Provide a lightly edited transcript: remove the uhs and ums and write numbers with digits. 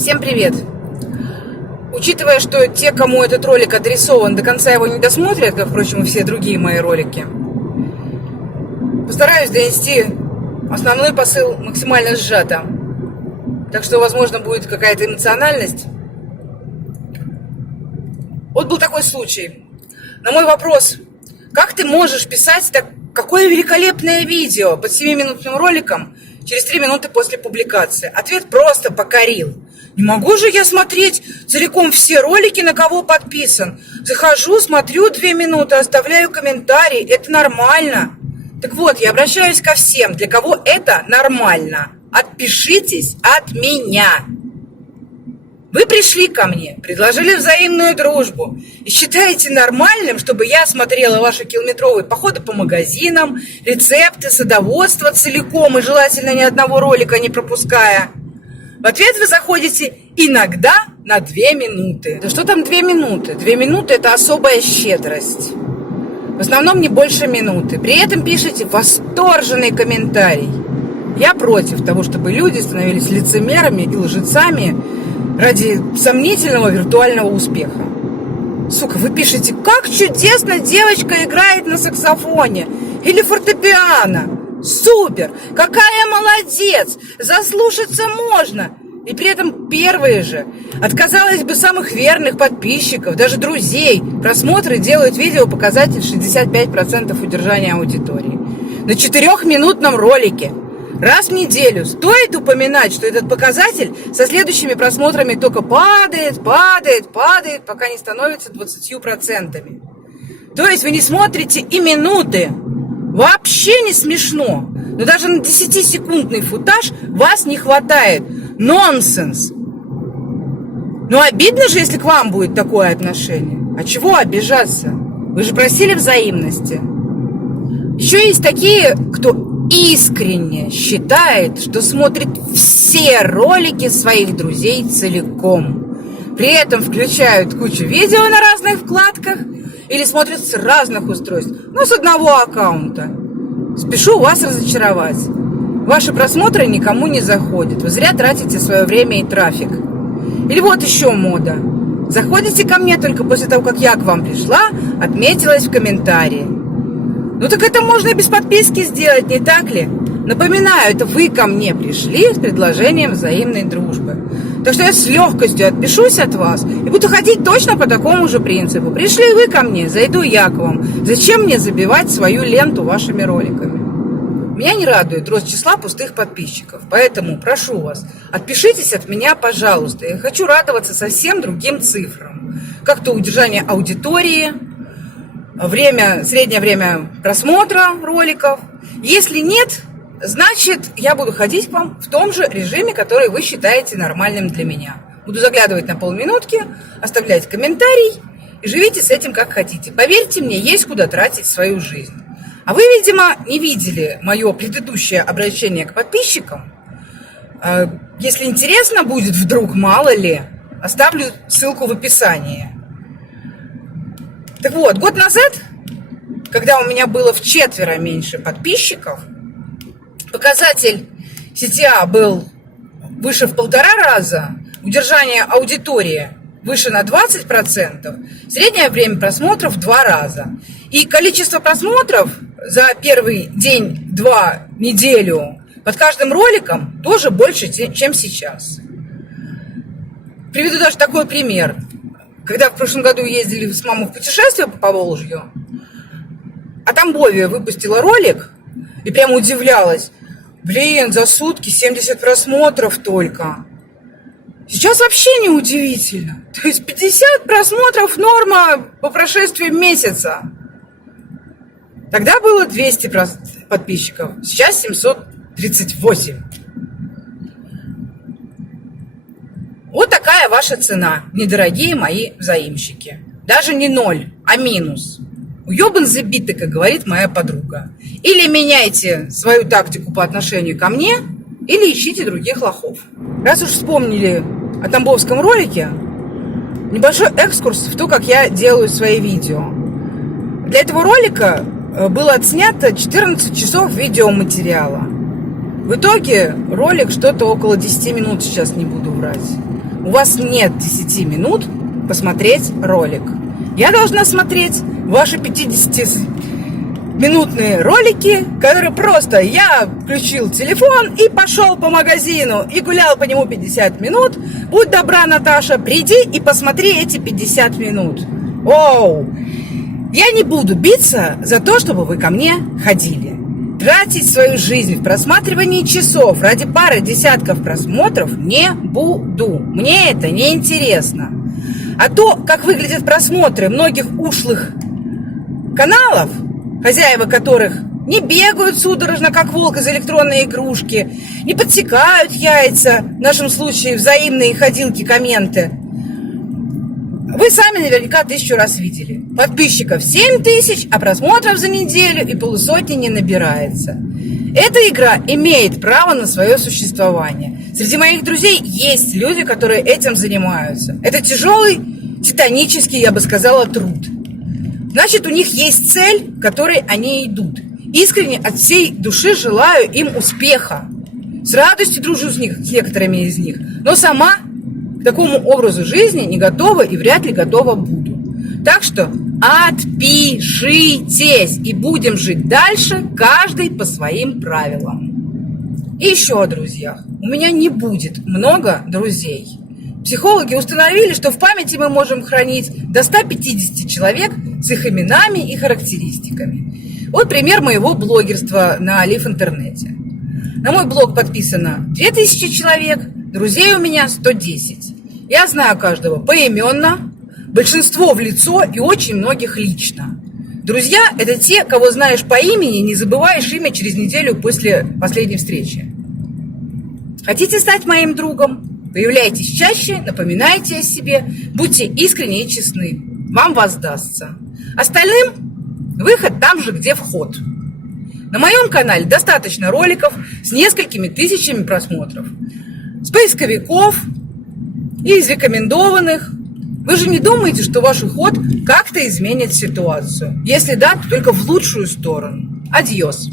Всем привет! Учитывая, что те, кому этот ролик адресован, до конца его не досмотрят, как, впрочем, и все другие мои ролики, постараюсь донести основной посыл максимально сжато. Так что, возможно, будет какая-то эмоциональность. Вот был такой случай. На мой вопрос, как ты можешь писать какое великолепное видео под 7-минутным роликом через 3 минуты после публикации? Ответ просто покорил. Не могу же я смотреть целиком все ролики, на кого подписан. Захожу, смотрю 2 минуты, оставляю комментарий. Это нормально. Так вот, я обращаюсь ко всем, для кого это нормально. Отпишитесь от меня. Вы пришли ко мне, предложили взаимную дружбу и считаете нормальным, чтобы я смотрела ваши километровые походы по магазинам, рецепты, садоводство целиком и желательно ни одного ролика не пропуская. В ответ вы заходите иногда на 2 минуты. Да что там 2 минуты? 2 минуты – это особая щедрость. В основном не больше минуты. При этом пишите восторженный комментарий. Я против того, чтобы люди становились лицемерами и лжецами ради сомнительного виртуального успеха. Сука, вы пишете, как чудесно девочка играет на саксофоне или фортепиано. Супер! Какая молодец! Заслушаться можно! И при этом первые же, от, казалось бы, самых верных подписчиков, даже друзей, просмотры делают видео показатель 65% удержания аудитории. На 4-минутном ролике раз в неделю стоит упоминать, что этот показатель со следующими просмотрами только падает, пока не становится 20%. То есть вы не смотрите и минуты. Вообще не смешно. Но даже на 10-секундный футаж вас не хватает. Нонсенс. Но обидно же, если к вам будет такое отношение. А чего обижаться? Вы же просили взаимности. Еще есть такие, кто искренне считает, что смотрит все ролики своих друзей целиком. При этом включают кучу видео на разных вкладках или смотрят с разных устройств, но с одного аккаунта. Спешу вас разочаровать. Ваши просмотры никому не заходят. Вы зря тратите свое время и трафик. Или вот еще мода. Заходите ко мне только после того, как я к вам пришла, отметилась в комментарии. Ну так это можно и без подписки сделать, не так ли? Напоминаю, это вы ко мне пришли с предложением взаимной дружбы. Так что я с легкостью отпишусь от вас и буду ходить точно по такому же принципу. Пришли вы ко мне, зайду я к вам. Зачем мне забивать свою ленту вашими роликами? Меня не радует рост числа пустых подписчиков. Поэтому прошу вас, отпишитесь от меня, пожалуйста. Я хочу радоваться совсем другим цифрам. Как-то удержание аудитории, среднее время просмотра роликов. Если нет, значит, я буду ходить к вам в том же режиме, который вы считаете нормальным для меня. Буду заглядывать на полминутки, оставлять комментарий и живите с этим как хотите. Поверьте мне, есть куда тратить свою жизнь. А вы, видимо, не видели мое предыдущее обращение к подписчикам. Если интересно будет вдруг, мало ли, оставлю ссылку в описании. Так вот, год назад, когда у меня было в 4 меньше подписчиков, показатель CTA был выше в 1,5 раза, удержание аудитории выше на 20%, среднее время просмотров в 2 раза. И количество просмотров за первый день, 2, неделю под каждым роликом тоже больше, чем сейчас. Приведу даже такой пример. Когда в прошлом году ездили с мамой в путешествие по Поволжью, а Тамбовия выпустила ролик и прямо удивлялась. Блин, за сутки 70 просмотров только. Сейчас вообще не удивительно. То есть 50 просмотров норма по прошествии месяца. Тогда было 200 подписчиков, сейчас 738. Вот такая ваша цена, недорогие мои взаимщики. Даже не 0, а минус. Уебан забитый, как говорит моя подруга. Или меняйте свою тактику по отношению ко мне, или ищите других лохов. Раз уж вспомнили о тамбовском ролике, небольшой экскурс в то, как я делаю свои видео. Для этого ролика было отснято 14 часов видеоматериала. В итоге ролик что-то около 10 минут, сейчас не буду врать. у вас нет 10 минут посмотреть ролик. Я должна смотреть ваши 50-минутные ролики, которые просто я включил телефон и пошел по магазину и гулял по нему 50 минут. Будь добра, Наташа, приди и посмотри эти 50 минут. Оу! Я не буду биться за то, чтобы вы ко мне ходили. Тратить свою жизнь в просматривании часов ради пары десятков просмотров не буду. Мне это не интересно. А то, как выглядят просмотры многих ушлых каналов, хозяева которых не бегают судорожно, как волк из электронной игрушки, не подсекают яйца, в нашем случае взаимные ходилки, комменты, вы сами наверняка 1000 раз видели. Подписчиков 7000, а просмотров за неделю и полусотни не набирается. Эта игра имеет право на свое существование. Среди моих друзей есть люди, которые этим занимаются. Это тяжелый, титанический, я бы сказала, труд. Значит, у них есть цель, к которой они идут. Искренне от всей души желаю им успеха. С радостью дружу с некоторыми из них. Но сама к такому образу жизни не готова и вряд ли готова буду. Так что отпишитесь и будем жить дальше, каждый по своим правилам. И еще о друзьях. У меня не будет много друзей. Психологи установили, что в памяти мы можем хранить до 150 человек с их именами и характеристиками. Вот пример моего блогерства на Лив интернете. На мой блог подписано 2000 человек, друзей у меня 110. Я знаю каждого поименно, большинство в лицо и очень многих лично. Друзья – это те, кого знаешь по имени, не забываешь имя через неделю после последней встречи. Хотите стать моим другом? Появляйтесь чаще, напоминайте о себе, будьте искренни и честны. Вам воздастся. Остальным выход там же, где вход. На моем канале достаточно роликов с несколькими тысячами просмотров. С поисковиков и из рекомендованных. Вы же не думаете, что ваш уход как-то изменит ситуацию? Если да, то только в лучшую сторону. Адьос.